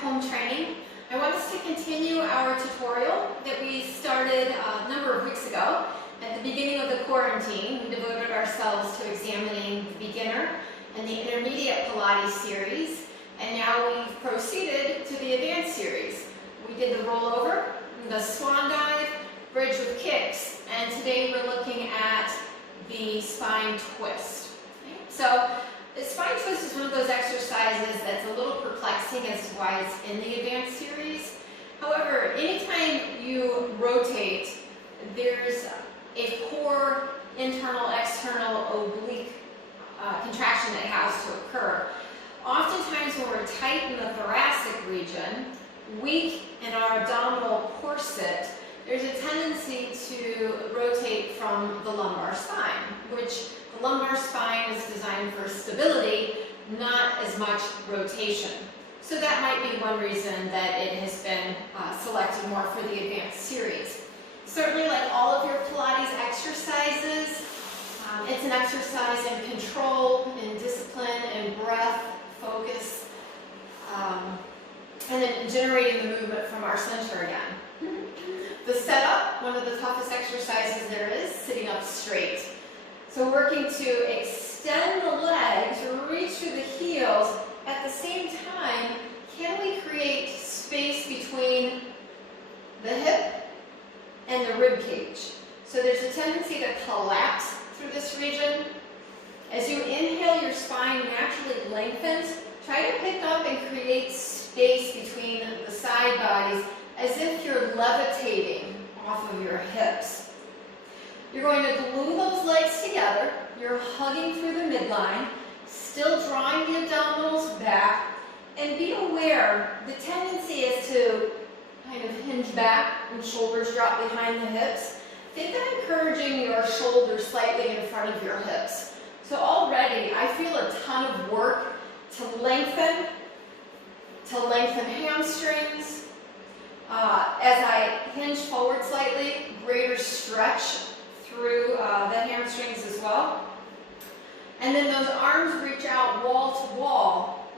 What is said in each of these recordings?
home training. I want us to continue our tutorial that we started a number of weeks ago. At the beginning of the quarantine, we devoted ourselves to examining the beginner and the intermediate Pilates series, and now we've proceeded to the advanced series. We did the rollover, the swan dive, bridge with kicks, and today we're looking at the spine twist. Okay? So the spine twist is one of those exercises that's a little perplexing as to why it's in the advanced series. However, anytime you rotate, there's a core internal, external, oblique contraction that has to occur. Oftentimes when we're tight in the thoracic region, weak in our abdominal corset, there's a tendency to rotate from the lumbar spine, which the lumbar spine is designed for stability, not as much rotation. So that might be one reason that it has been selected more for the advanced series. Certainly, like all of your Pilates exercises, it's an exercise in control, in discipline, in breath, focus, and then generating the movement from our center again. The setup, one of the toughest exercises there is, sitting up straight. So working to extend the legs, reach through the heels. At the same time, can we create space between the hip and the rib cage? So there's a tendency to collapse through this region. As you inhale, your spine naturally lengthens. Try to pick up and create space between the side bodies as if you're levitating off of your hips. You're going to glue those legs together. You're hugging through the midline, still drawing the abdominals back, and be aware the tendency is to kind of hinge back and shoulders drop behind the hips. Think of encouraging your shoulders slightly in front of your hips. So already I feel a ton of work to lengthen hamstrings. As I hinge forward slightly, greater stretch through the hamstrings as well. And then those arms reach out wall to wall.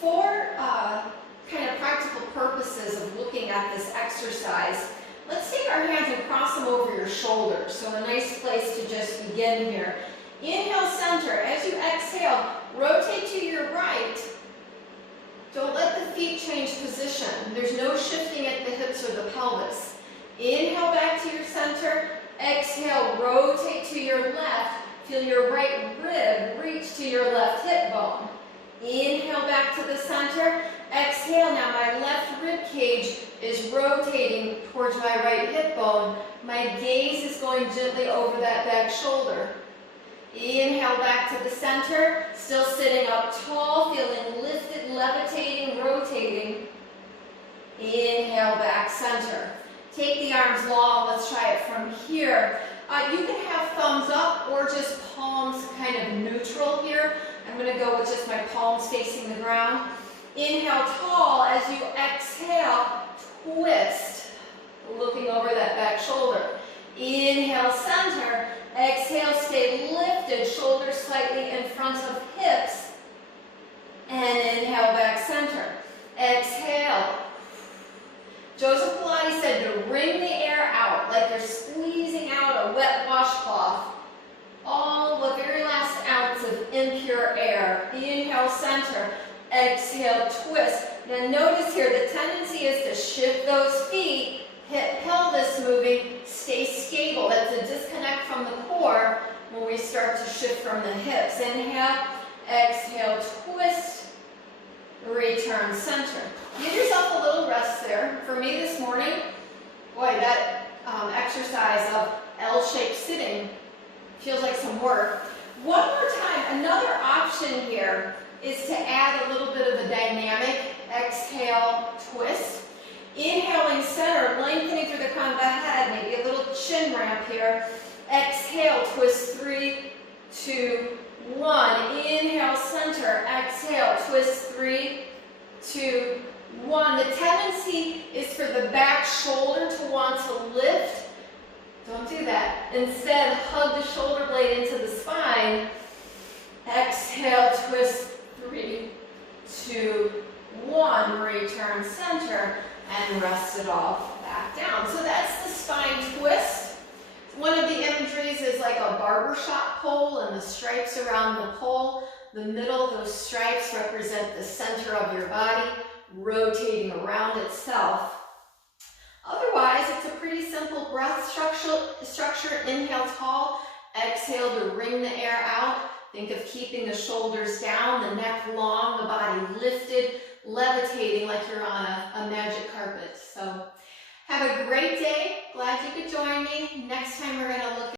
For kind of practical purposes of looking at this exercise, let's take our hands and cross them over your shoulders. So a nice place to just begin here. Inhale, center. As you exhale, rotate to your right. Don't let the feet change position. There's no shifting at the hips or the pelvis. Inhale back to your center. Exhale, rotate to your left. Feel your right rib reach to your left hip bone. Inhale back to the center. Exhale, now my left rib cage is rotating towards my right hip bone. My gaze is going gently over that back shoulder. Inhale back to the center, still sitting up tall, feeling lifted, levitating, rotating. Inhale back, center. Take the arms long, let's try it from here. You can have thumbs up or just palms kind of neutral here. I'm going to go with just my palms facing the ground. Inhale tall. As you exhale, twist, looking over that back shoulder. Inhale, center. Exhale, stay lifted, shoulders slightly in front of hips. And inhale, back center. Exhale. Joseph Pilates said to wring the air out like you're squeezing out a wet washcloth. All the very last ounce of impure air. Inhale, center. Exhale, twist. Now notice here the tendency is to shift those feet, hip pelvis moving, stay stable. That's a disconnect from the core when we start to shift from the hips. Inhale, exhale, twist, return center. Give yourself a little rest there. For me this morning, boy, that exercise of L-shaped sitting feels like some work. One more time, another option here is to add a little bit of a dynamic exhale twist. Inhaling center, lengthening through the crown of the head, maybe a little chin ramp here. Exhale, twist 3, 2, 1. Inhale, center. Exhale, twist 3, 2, 1. The tendency is for the back shoulder to want to lift. Don't do that. Instead, hug the shoulder blade into the spine. Exhale, twist 3, 2, 1. return center, and rest it all back down. So that's the spine twist. One of the imageries is like a barbershop pole and the stripes around the pole. The middle, those stripes represent the center of your body, rotating around itself. Otherwise, it's a pretty simple breath structure. Inhale tall, exhale to wring the air out. Think of keeping the shoulders down, the neck long, the body lifted, levitating like you're on a magic carpet. So have a great day. Glad you could join me. Next time we're going to look